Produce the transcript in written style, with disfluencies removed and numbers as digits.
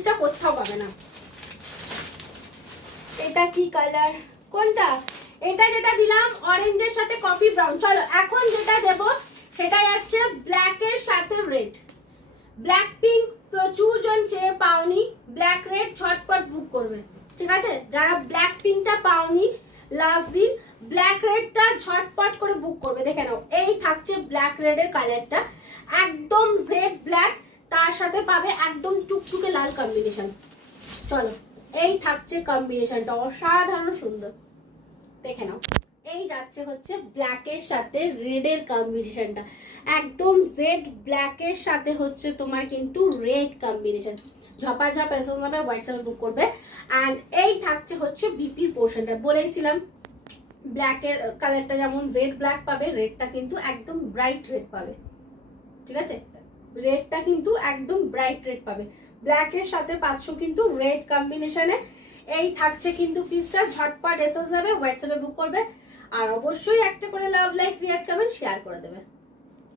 জিনিসটা কোথাও পাবে না। এটা কি কালার, কোনটা? এটা যেটা দিলাম অরেঞ্জের সাথে কফি ব্রাউন। চলো এখন যেটা দেব সেটা যাচ্ছে ব্ল্যাকের সাথে রেড। ব্ল্যাক পিঙ্ক প্রচুর জন চেয়ে পাওনি, ব্ল্যাক রেড ঝটপট বুক করবে, ঠিক আছে? যারা ব্ল্যাক পিঙ্কটা পাওনি লাস্ট দিন, ব্ল্যাক রেডটা ঝটপট করে বুক করবে। দেখে নাও, এই থাকছে ব্ল্যাক রেডের কালারটা, একদম জেড ব্ল্যাক, তার সাথে পাবে একদম টুকটুকে লাল কম্বিনেশন। চলো, এই থাকছে কম্বিনেশনটা, অসাধারণ সুন্দর। দেখে নাও, এই যাচ্ছে হচ্ছে ব্ল্যাকের সাথে রেডের কম্বিনেশনটা, একদম জেড ব্ল্যাকের সাথে হচ্ছে তোমার কিন্তু রেড কম্বিনেশন। ঝপাঝপ এসএস নেবে, হোয়াটসঅ্যাপে বুক করবে। অ্যান্ড এই থাকছে হচ্ছে বিপির পোর্শনটা, বলেইছিলাম ব্ল্যাকের কালারটা যেমন জেড ব্ল্যাক পাবে, রেডটা কিন্তু একদম ব্রাইট রেড পাবে, ঠিক আছে? রেডটা কিন্তু একদম ব্রাইট রেড পাবে, ব্ল্যাকের সাথে পাচ্ছ কিন্তু রেড কম্বিনেশনে। এই থাকছে কিন্তু পিসটা, ঝটপট এসএস নেবে, হোয়াটসঅ্যাপে বুক করবে। আর অবশ্যই একটা করে লাভ, লাইক, রিয়াক্ট, কমেন্ট, শেয়ার করে দেবে।